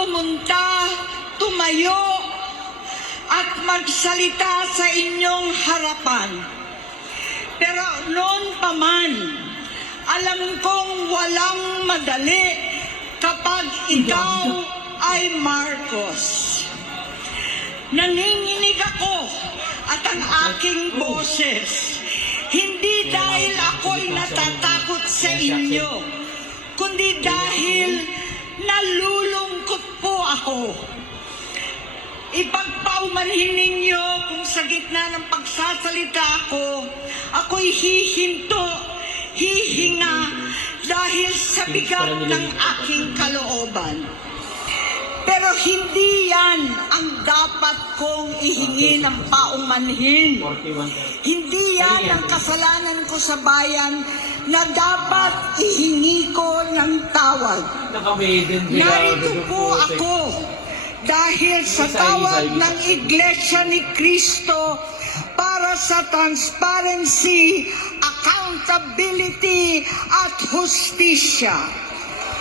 pumunta, tumayo, at magsalita sa inyong harapan. Pero noon pa man, alam kong walang madali kapag ikaw ay Marcos. Nanginginig ako at ang aking boses, hindi dahil ako'y natatakot sa inyo, kundi dahil nalulungkot po ako. Ipagpaumanhin ninyo kung sa gitna ng pagsasalita ko, ako'y hihinto, hihinga dahil sa bigat ng aking kalooban. Pero hindi yan ang dapat kong ihingi ng paumanhin. Hindi yan ang kasalanan ko sa bayan na dapat ihingi ko ng tawag. Narito po ako dahil sa tawag ng Iglesia ni Cristo para sa transparency, accountability at hustisya.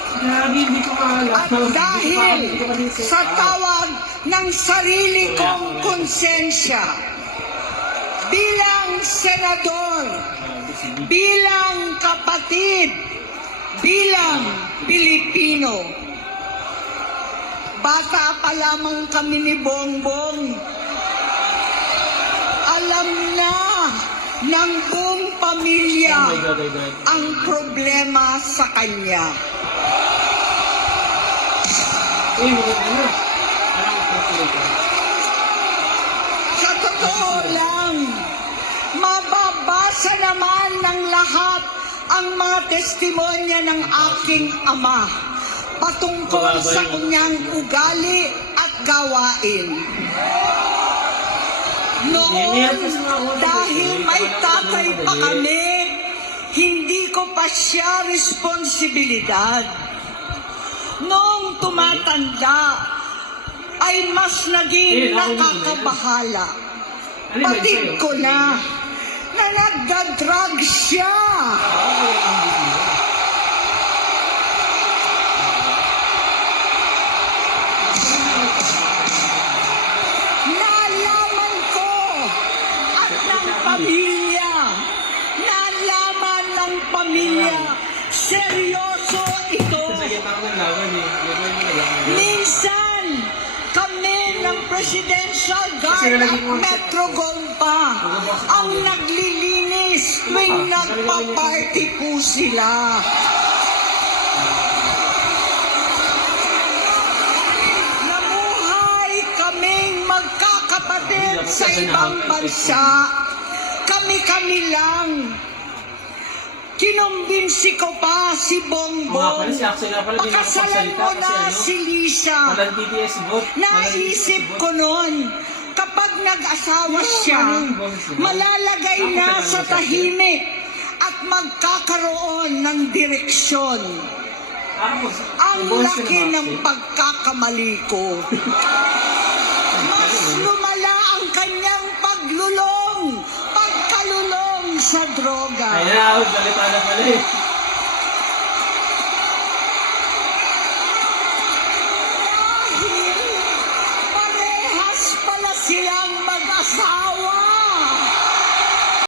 At dahil sa tawag ng sarili kong konsensya, bilang senador, bilang kapatid, bilang Pilipino, bata pa lamang kami ni Bongbong, alam na ng buong pamilya ang problema sa kanya. Sa totoo lang, mababasa naman ng lahat ang mga testimonya ng aking ama patungkol sa kanyang ugali at gawain. Noon, dahil may tatay pa kami, hindi ko pa siya responsibilidad. Noong tumatanda, ay mas naging nakakabahala. Patid ko na nagdadrag siya. Nalaman ko at ng pamilya, nalaman ng pamilya, seryoso ito. Minsan, kami ng Presidential Guard at Metro Gompa ang naglilinis tuwing nagpa-party po sila. Namuhay kaming magkakapatid sa ibang bansa. Kami-kami lang. Kinumbinsi ko pa si Bongbong. Pakasalan mo na si Lisa. Naisip ko noon, kapag nag-asawa siya, malalagay na sa tahimik at magkakaroon ng direksyon. Ang laki ng pagkakamali ko. Mas lumala ang kanyang pagkalulong sa droga. Ayan, salita na pala eh. Parehas pala silang mag-asawa.